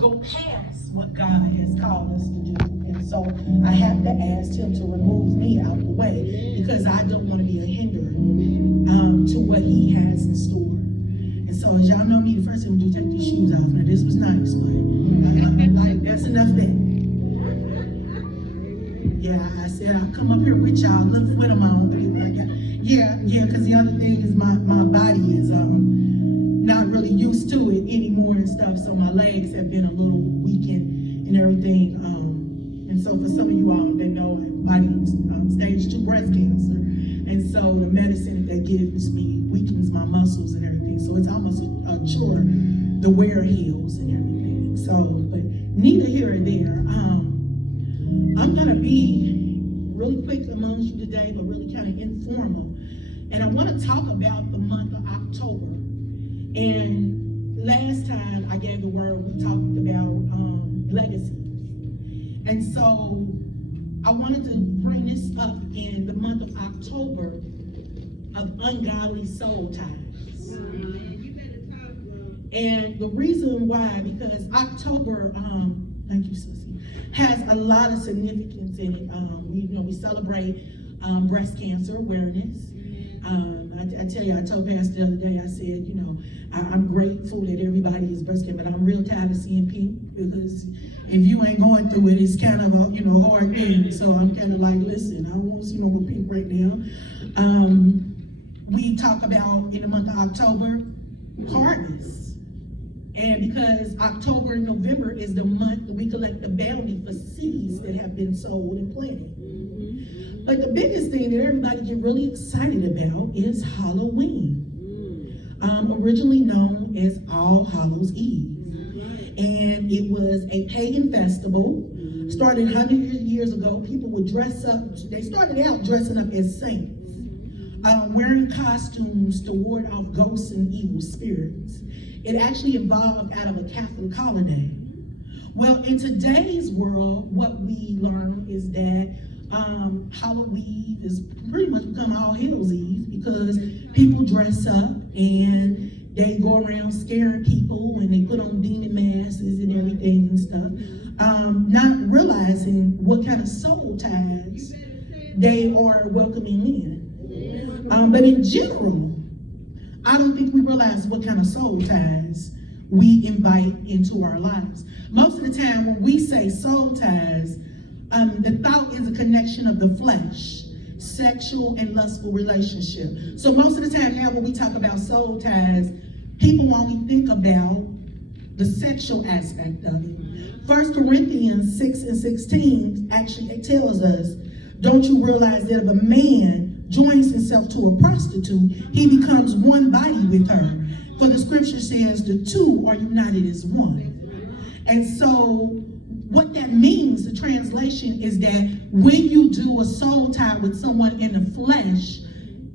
go past what God has called us to do. And so I have to ask him to remove me out the way because I don't want to be a hindrance to what he has in store. And so as y'all know me, the first thing we do is take these shoes off. Now this was nice, but like that's enough there. Yeah, I said I'll come up here with y'all, look with them on. Yeah, because the other thing is my body is not really used to it anymore and stuff, so my legs have been a little weakened and everything. And so for some of you all, they know I'm fighting stage 2 breast cancer, and so the medicine that they give me weakens my muscles and everything. So it's almost a chore. The wear heals and everything. So, but neither here or there. I'm gonna be really quick amongst you today, but really kind of informal. And I want to talk about the month of October. And last time I gave the word, we talked about legacies. And so I wanted to bring this up in the month of October of ungodly soul ties. And the reason why, because October, thank you, Sissy, has a lot of significance in it. We celebrate breast cancer awareness. I tell you, I told Pastor the other day, I said, I'm grateful that everybody is breast cancer, but I'm real tired of seeing pink, because if you ain't going through it, it's kind of a hard thing. So I'm kind of like, listen, I don't want to see no more pink right now. We talk about in the month of October, harvest. And because October and November is the month that we collect the bounty for seeds that have been sold and planted. But the biggest thing that everybody get really excited about is Halloween. Originally known as All Hallows Eve. And it was a pagan festival. Started hundreds of years ago. People would dress up. They started out dressing up as saints. Wearing costumes to ward off ghosts and evil spirits. It actually evolved out of a Catholic holiday. Well, in today's world, what we learn is that Halloween is pretty much become All Hallows Eve, because people dress up and they go around scaring people and they put on demon masks and everything and stuff, not realizing what kind of soul ties they are welcoming in. But in general, I don't think we realize what kind of soul ties we invite into our lives. Most of the time when we say soul ties, the thought is a connection of the flesh, sexual and lustful relationship. So most of the time now when we talk about soul ties, people only think about the sexual aspect of it. 1 Corinthians 6:16 actually tells us, don't you realize that if a man joins himself to a prostitute, he becomes one body with her. For the scripture says the two are united as one. And so what that means, the translation, is that when you do a soul tie with someone in the flesh,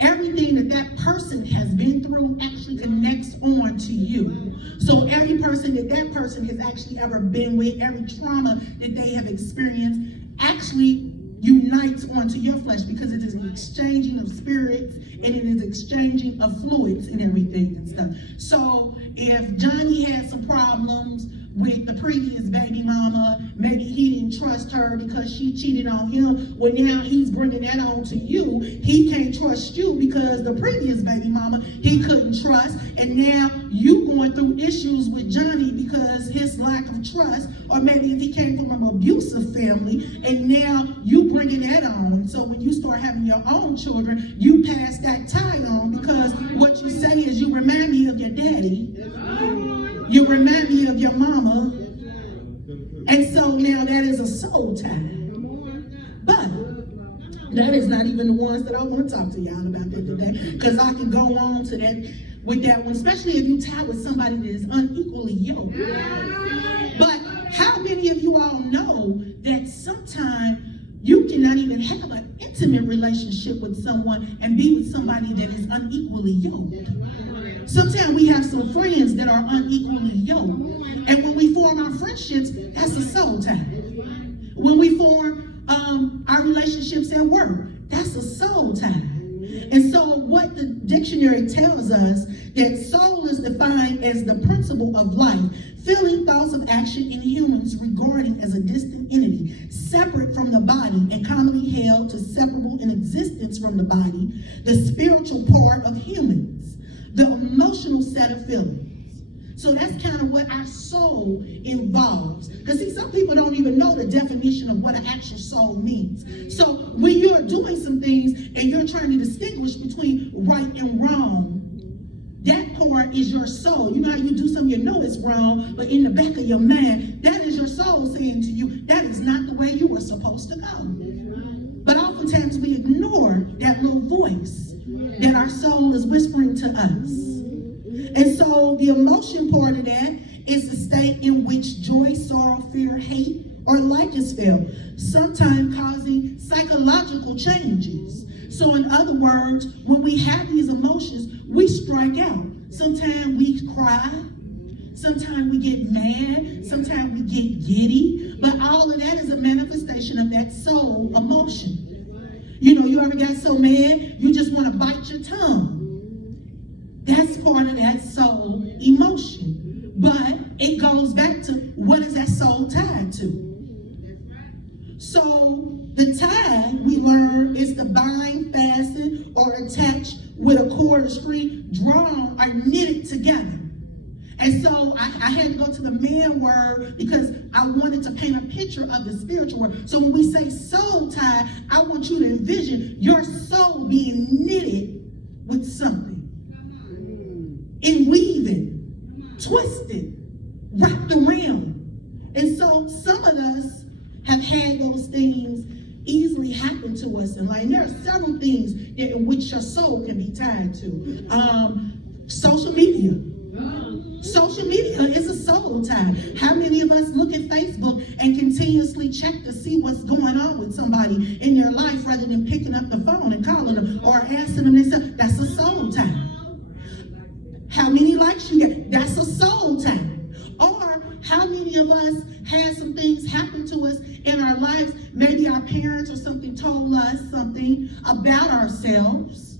everything that person has been through actually connects on to you. So every person that person has actually ever been with, every trauma that they have experienced actually unites onto your flesh, because it is an exchanging of spirits and it is exchanging of fluids and everything and stuff. So if Johnny had some problems with the previous baby mama, maybe he didn't trust her because she cheated on him, well now he's bringing that on to you. He can't trust you because the previous baby mama he couldn't trust, and now you going through issues with Johnny because his lack of trust, or maybe if he came from an abusive family and now you bringing that on. So when you start having your own children, you pass that tie on, because what you say is, you remind me of your daddy, you remind me of your mama, and so now that is a soul tie. But that is not even the ones that I want to talk to y'all about that today, because I can go on to that with that one, especially if you tie with somebody that is unequally yoked. But how many of you all know that sometimes you cannot even have an intimate relationship with someone and be with somebody that is unequally yoked? Sometimes we have some friends that are unequally yoked, and when we form our friendships, that's a soul tie. When we form our relationships at work, that's a soul tie. And so what the dictionary dictionary tells us that soul is defined as the principle of life, feeling, thoughts of action in humans regarding as a distant entity, separate from the body and commonly held to separable in existence from the body, the spiritual part of humans, the emotional set of feelings. So that's kind of what our soul involves. Because see, some people don't even know the definition of what an actual soul means. So when you're doing some things and you're trying to distinguish between right and wrong, that part is your soul. You know how you do something, you know it's wrong, but in the back of your mind, that is your soul saying to you, that is not the way you were supposed to go. But oftentimes we ignore that little voice that our soul is whispering to us. And so the emotion part of that is the state in which joy, sorrow, fear, hate, or like is felt, sometimes causing psychological changes. So in other words, when we have these emotions, we strike out. Sometimes we cry, sometimes we get mad, sometimes we get giddy, but all of that is a manifestation of that soul emotion. You know, you ever got so mad, you just want to bite your tongue. That's part of that soul emotion. But it goes back to, what is that soul tied to? So the tie, we learn, is the bind, fasten, or attached with a cord or string, drawn or knitted together. And so I had to go to the man word because I wanted to paint a picture of the spiritual word. So when we say soul tie, I want you to envision your soul being knitted with something. And weaving, twisted, wrapped around. And so some of us have had those things easily happen to us in life. And there are several things in which your soul can be tied to. Social media. Social media is a soul tie. How many of us look at Facebook and continuously check to see what's going on with somebody in their life rather than picking up the phone and calling them or asking them themselves? That's a soul tie. How many likes you get? That's a soul tie. Or how many of us had some things happen to us in our lives? Maybe our parents or something told us something about ourselves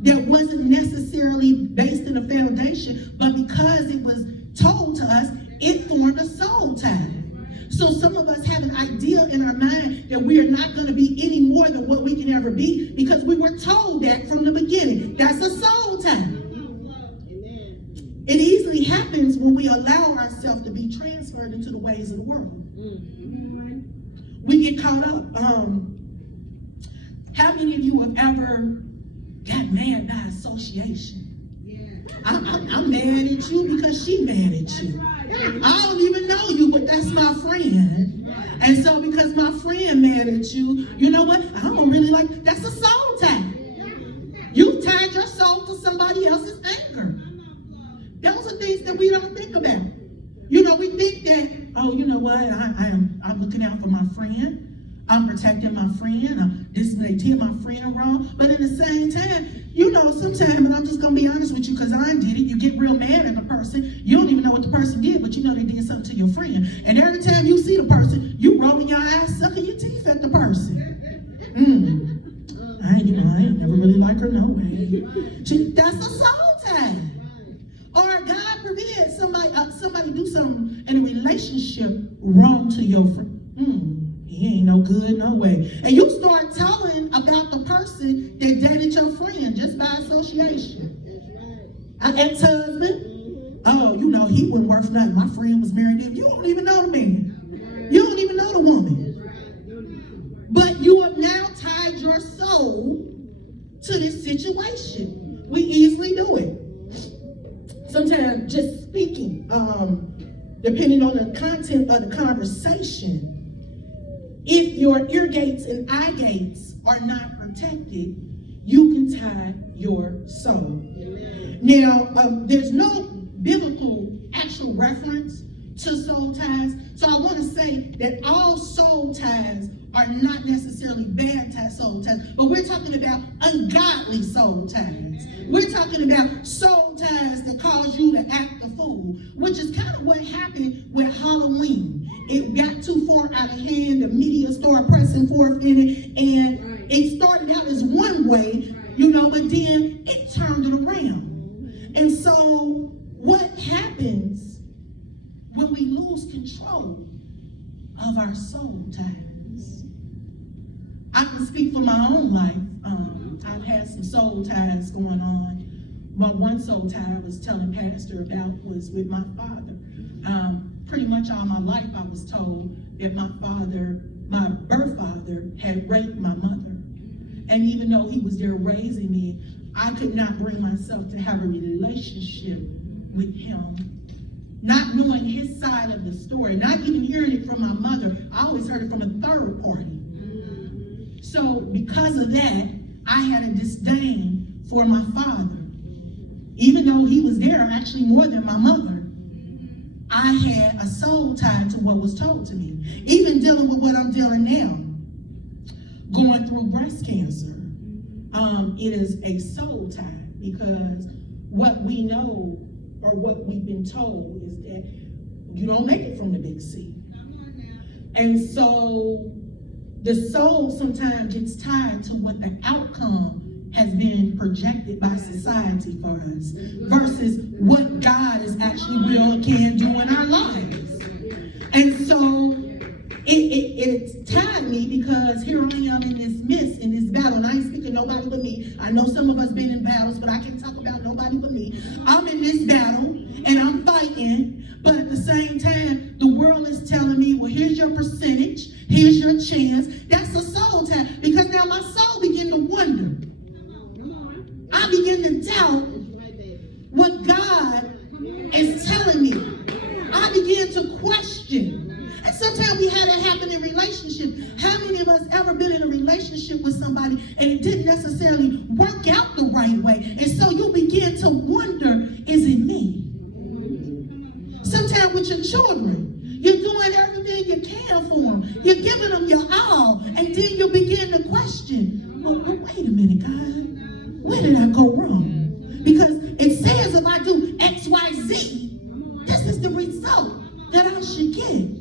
that wasn't necessarily based in a foundation, but because it was told to us, it formed a soul tie. So some of us have an idea in our mind that we are not going to be any more than what we can ever be because we were told that from the beginning. That's a soul tie. It easily happens when we allow ourselves to be transferred into the ways of the world. We get caught up. How many of you have ever got mad by association? I'm mad at you because she mad at you. I don't even know you, but that's my friend. And so because my friend mad at you, you know what? I don't really like, that's a soul tie. You've tied your soul to somebody else's anger. Those are things that we don't think about. You know, we think that, oh, you know what, I'm looking out for my friend. I'm protecting my friend. This may tell my friend wrong. But at the same time, you know, sometimes, and I'm just going to be honest with you because I did it, you get real mad at the person. You don't even know what the person did, but you know they did something to your friend. And every time you see the person, you rolling your eyes, sucking your teeth at the person. I ain't never really like her no way. That's a soul tie. Or God forbid somebody do something in a relationship wrong to your friend. He ain't no good, no way. And you start telling about the person that dated your friend just by association. Ex-husband, oh, you know, he wasn't worth nothing. My friend was married to him. You don't even know the man. You don't even know the woman. But you have now tied your soul to this situation. We easily do it. Sometimes just speaking, depending on the content of the conversation, if your ear gates and eye gates are not protected, you can tie your soul. Now, there's no biblical actual reference to soul ties, so I want to say that all soul ties are not necessarily bad soul ties, but we're talking about ungodly soul ties. We're talking about soul ties that cause you to act a fool, which is kind of what happened with Halloween. It got too far out of hand, the media started pressing forth in it, and it started out as one way, you know, but then it turned it around. And so what happens when we lose control of our soul ties? I can speak for my own life. I've had some soul ties going on. But one soul tie I was telling Pastor about was with my father. Pretty much all my life I was told that my birth father, had raped my mother. And even though he was there raising me, I could not bring myself to have a relationship with him. Not knowing his side of the story, not even hearing it from my mother. I always heard it from a third party. So because of that, I had a disdain for my father. Even though he was there actually more than my mother, I had a soul tied to what was told to me. Even dealing with what I'm dealing now, going through breast cancer, it is a soul tie, because what we know or what we've been told is that you don't make it from the big C. And so the soul sometimes gets tied to what the outcome has been projected by society for us versus what God is actually will and can do in our lives. And so it's tied me, because here I am in this midst, in this battle, and I ain't speaking nobody but me. I know some of us been in battles, but I can't talk about nobody but me. I'm in this battle and I'm fighting, but at the same time, the world is telling me, well, here's your percentage, here's your chance. That's a soul tie, because now my soul begin to wonder. I begin to doubt what God is telling me. I begin to question. And sometimes we have that happen in relationships. How many of us ever been in a relationship with somebody and it didn't necessarily work out the right way? And so you begin to wonder, is it me? Sometimes with your children, you're doing everything you can for them. You're giving them your all. And then you begin to question, well, wait a minute, God. Where did I go wrong? Because it says if I do X, Y, Z, this is the result that I should get.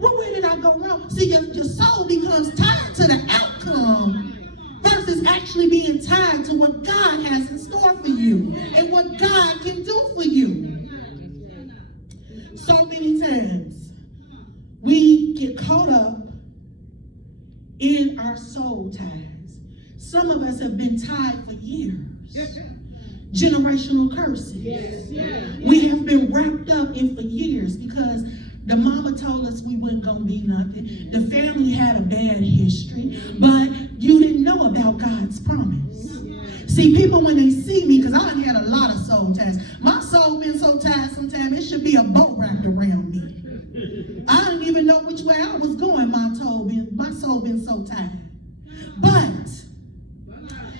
Well, where did I go wrong? See, your soul becomes tied to the outcome versus actually being tied to what God has in store for you and what God can do for you. So many times we get caught up in our soul ties. Some of us have been tied for years. Generational curses. We have been wrapped up in for years because the mama told us we wasn't going to be nothing. The family had a bad history, but you didn't know about God's promise. See, people when they see me, because I done had a lot of soul ties. My soul been so tied sometimes it should be a boat wrapped around me. I didn't even know which way I was going. My soul been so tied.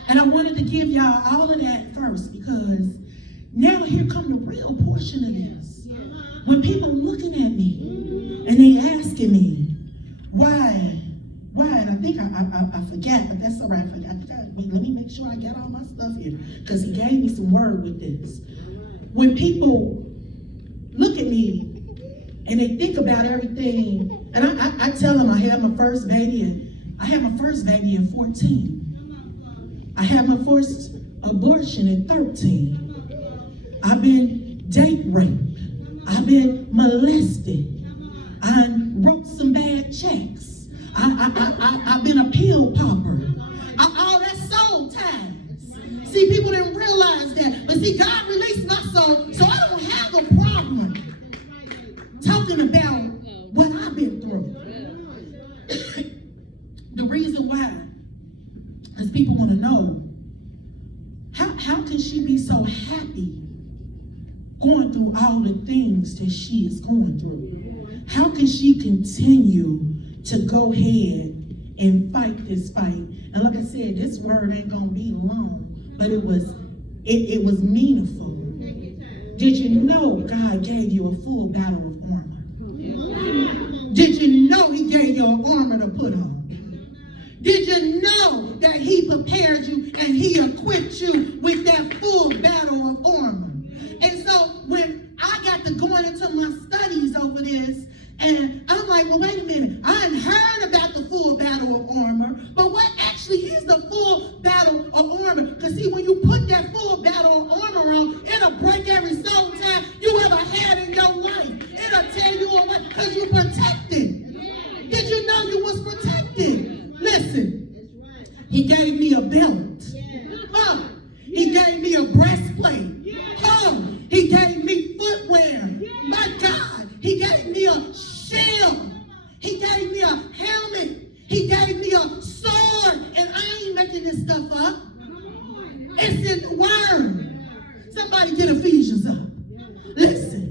And I wanted to give y'all all of that first, because now here come the real portion of this. When people looking at me and they asking me, why, and I think I forgot, but that's all right. Wait, let me make sure I got all my stuff here, because he gave me some word with this. When people look at me and they think about everything, and I tell them I had my first baby at 14. I had my first abortion at 13. I've been date raped. I've been molested. I wrote some bad checks. I've been a pill popper. All that soul ties. See, people didn't realize that. But see, God released my soul, so I don't have a problem talking about what I've been through. The reason why, because people want to know, how can she be so happy going through all the things that she is going through? How can she continue to go ahead and fight this fight? And like I said, this word ain't gonna be long, but it was meaningful. Did you know God gave you a full battle of armor? Did you know he gave you an armor to put on? Did you know that he prepared you and he equipped you with that full battle of armor? And so when I got to going into my studies over this, and I'm like, well, wait a minute. I hadn't heard about the full battle of armor, but what actually is the full battle of armor? Because see, when you put that full battle Why? Because you're protected. Did you know you was protected? Listen, he gave me a belt. He gave me a breastplate. He gave me footwear. My God, he gave me a shield. He gave me a helmet. He gave me a sword. And I ain't making this stuff up. It's in the word. Somebody get Ephesians up. Listen.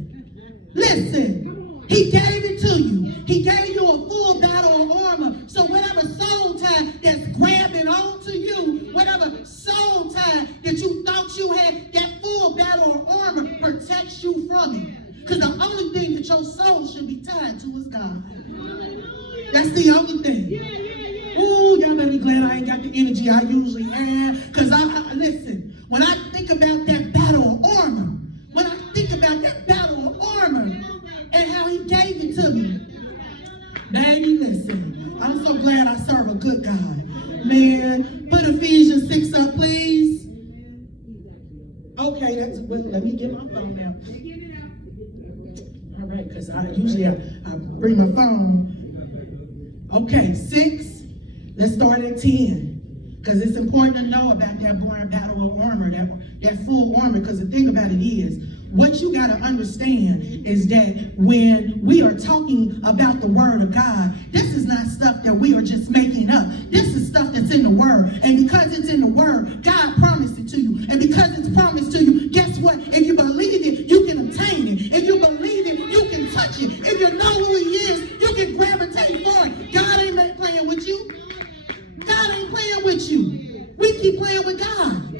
He gave it to you. He gave you a full battle of armor. So whatever soul tie that's grabbing onto you, whatever soul tie that you thought you had, that full battle of armor protects you from it. Because the only thing that your soul should be tied to is God. That's the only thing. Ooh, y'all better be glad I ain't got the energy I usually have. Because I listen, when I think about that battle of armor, when I think about that battle of armor and how he gave it to me, baby, listen, I'm so glad I serve a good God. Man, put Ephesians 6 up, please. Okay, let me get my phone out. All right, because I bring my phone. Okay, 6. Let's start at 10. Because it's important to know about that battle of armor, that full armor. Because the thing about it is, what you got to understand is that when we are talking about the word of God, this is not stuff that we are just making up. This is stuff that's in the word. And because it's in the word, God promised it to you. And because it's promised to you, guess what? If you believe it, you can obtain it. If you believe it, you can touch it. If you know who he is, you can gravitate for it. God ain't playing with you. God ain't playing with you. We keep playing with God.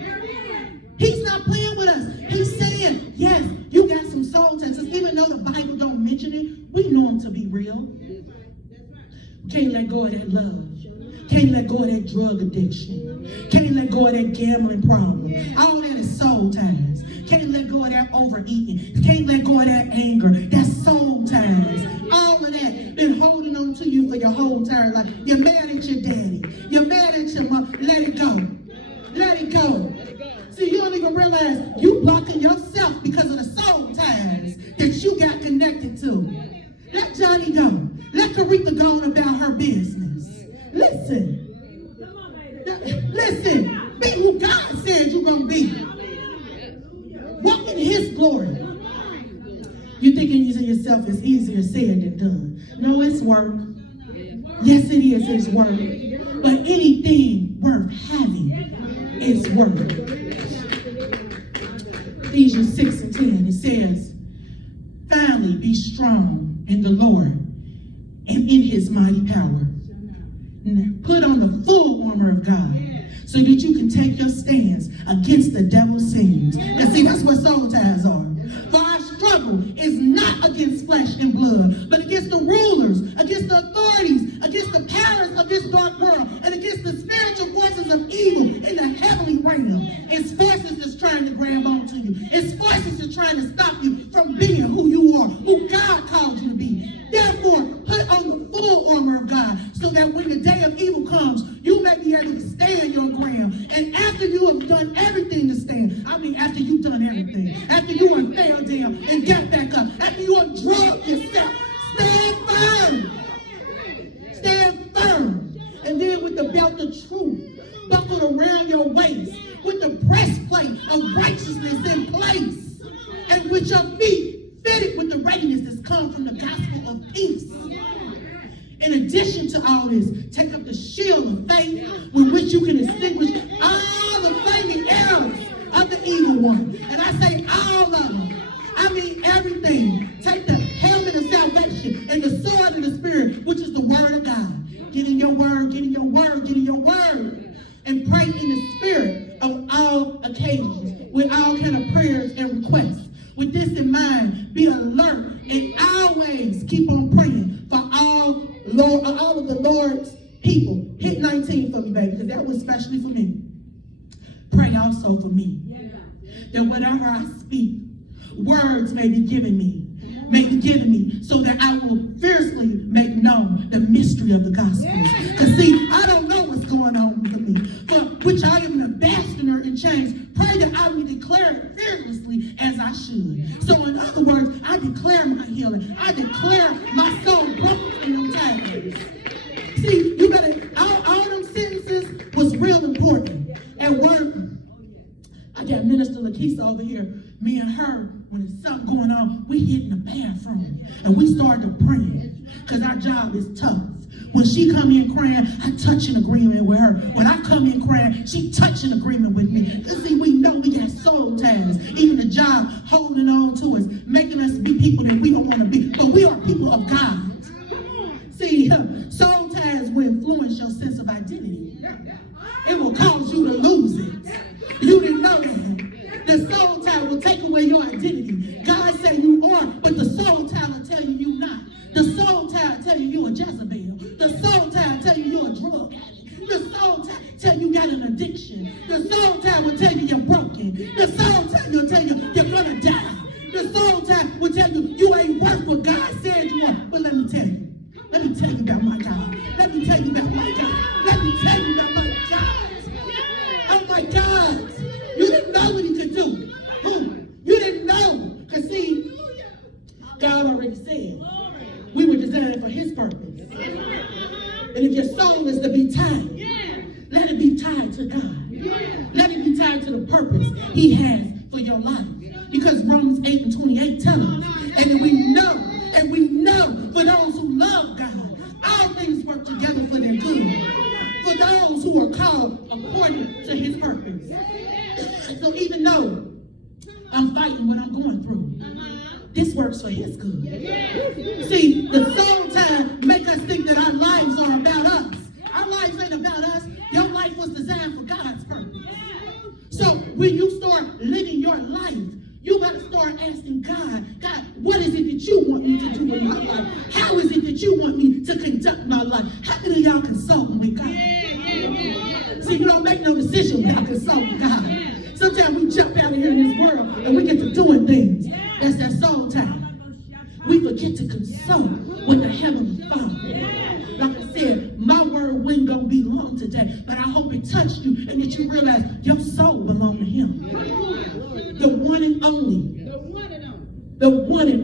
He's not playing with us. He's saying, yes, you got some soul testers. Even though the Bible don't mention it, we know them to be real. Can't let go of that love. Can't let go of that drug addiction. Can't let go of that gambling problem. All that is soul ties. Can't let go of that overeating. Can't let go of that anger. That's soul ties. All of that been holding on to you for your whole entire life. You're mad at your daddy. You're mad at your mom. Let it go. Let it go. See, you don't even realize you blocking yourself because of the soul ties that you got connected to. Let Johnny go. Let Caretha go on about her business. Listen. Listen. Be who God said you're going to be. Walk in his glory. You're thinking to yourself it's easier said than done. No, it's work. Yes, it is. It's work. But anything worth having is work. Ephesians 6 and 10, it says, finally be strong in the Lord and in his mighty power. Put on the full armor of God so that you can take your stance against the devil's sins. And see, that's what soul ties are. For our struggle is not against flesh and blood, but against the rulers, against the authorities, against the powers of this dark world, and against the spiritual forces of evil in the heavenly realm. It's forces that's trying to grab onto you. It's forces that's trying to stop you from being who you are, who God called you to be. Therefore, put on the full armor of God so that when the day of evil comes, you may be able to stand your ground. And after you have done everything to stand, I mean after you've done everything, after you have fell down and got back up, after you have drugged yourself, stand firm. Stand firm. And then with the belt of truth buckled around your waist, with the breastplate of righteousness in place, and with your feet fitted with the readiness that's come from the gospel of peace. In addition to all this, take up the shield of faith with which you can extinguish all the flaming arrows of the evil one. And I say all of them. I mean everything. Take the helmet of salvation and the sword of the Spirit, which is the word of God. Get in your word, get in your word, get in your word. And pray in the Spirit of all occasions, with all kind of prayers and requests. With this in mind, be alert and always keep on praying for all of the Lord's people. Hit 19 for me, baby, because that was especially for me. Pray also for me, that whatever I speak, words may be given me, so that I will fiercely make known the mystery of the gospel. Because see, I don't know what's going on with me, for which I am an ambassador in chains. Pray that I will declare it fearlessly as I should. So in other words, I declare my healing. I declare my My soul broke in them times. See, you better, all them sentences was real important. At work, I got Minister Lakeisha over here. Me and her, when there's something going on, we hit in the bathroom and we started to pray because our job is tough. When she come in crying, I touch an agreement with her. When I come in crying, she touch an agreement with me. Because see, we know we got soul ties. Even the job holding on to us, making us be people that we don't want to be. But we are people of God. See, soul ties will influence your sense of identity. It will cause you to lose it. You didn't know that. The soul tie will take away your identity. God say you are, but the soul tie will tell you you're not. The soul tie will tell you you're a Jezebel. The soul tie will tell you you're a drug addict. The soul tie will tell you got an addiction. The soul tie will tell you you're broken. The soul tie will tell you you're going to die. The soul tie will tell you you ain't worth what God said you are. But let me tell you. Let me tell you about my God. Let me tell you about my God. Let me tell you about my God. Oh my God. You didn't know what he could do. You didn't know. Because see, God already said we were designed for his purpose. And if your soul is to be tied, let it be tied to God. Let it be tied to the purpose he has for your life. Because Romans 8:28 tells us, and we know for those who love God, all things work together for their good. For those who are called according to his purpose. So even though I'm fighting what I'm going through, this works for his good. See, the soul tie make us think that our lives are about us. Our lives ain't about us. Your life was designed for God's purpose. So when you start living your life, you got to start asking God, what is it that you want me to do in my life? How is it that you want me to conduct my life? How many of y'all consult with God? See, you don't make no decision without consulting God. Sometimes we jump out of here in this world and we get to doing things. That's that soul tie. We forget to consult with the Heavenly Father. Like I said, my word wasn't going to be long today, but I hope it touched you and that you realize your soul belongs to him. The one and only. The one and